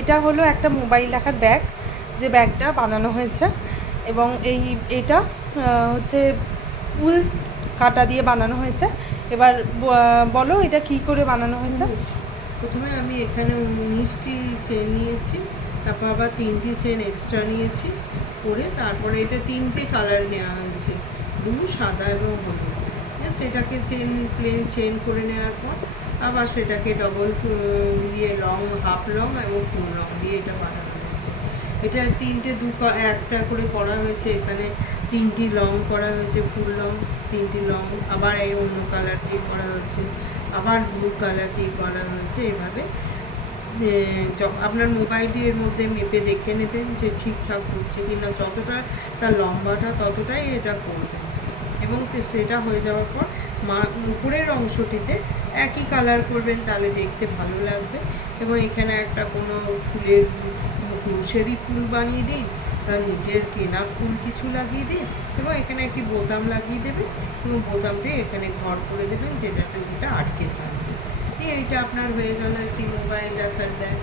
এটা হলো একটা মোবাইল রাখার ব্যাগ, যে ব্যাগটা বানানো হয়েছে এবং এটা হচ্ছে উল কাটা দিয়ে বানানো হয়েছে। এবার বলো এটা কি করে বানানো হয়েছে। প্রথমে আমি এখানে 19টি চেন নিয়েছি, তারপর আবার 3টি চেন এক্সট্রা নিয়েছি করে, তারপরে এটা 3টে কালার নেওয়া হয়েছে, ব্লু, সাদা এবং হলুদ। সেটাকে প্লেন চেন করে নেওয়ার পর আবার সেটাকে ডবল দিয়ে লং, হাফ লং এবং ফুল লং দিয়ে এটা বানানো হয়েছে। এটা একটা করে করা হয়েছে, এখানে 3টি লং করা হয়েছে, ফুল লং 3টি লং, আবার এই অন্য কালার দিয়ে করা হয়েছে, আবার ব্লু কালার দিয়ে করা হয়েছে। এভাবে আপনার মোবাইলটি এর মধ্যে মেপে দেখে নেবেন যে ঠিকঠাক হচ্ছে কিনা, যতটা তার লম্বাটা ততটাই এটা করবেন এবং সেটা হয়ে যাওয়ার পর উপরের অংশটিতে একই কালার করবেন, তাহলে দেখতে ভালো লাগবে। এবং এখানে একটা কোনো ফুলের ক্রুশেরই ফুল বানিয়ে দিন বা নিজের কেনা ফুল কিছু লাগিয়ে দিন এবং এখানে একটি বোতাম লাগিয়ে দেবেন এবং বোতামটি এখানে ঘর করে দেবেন যেটাতে ওটা আটকে থাকবে। এইটা আপনার হয়ে গেল একটি মোবাইল রাখার ব্যাগ।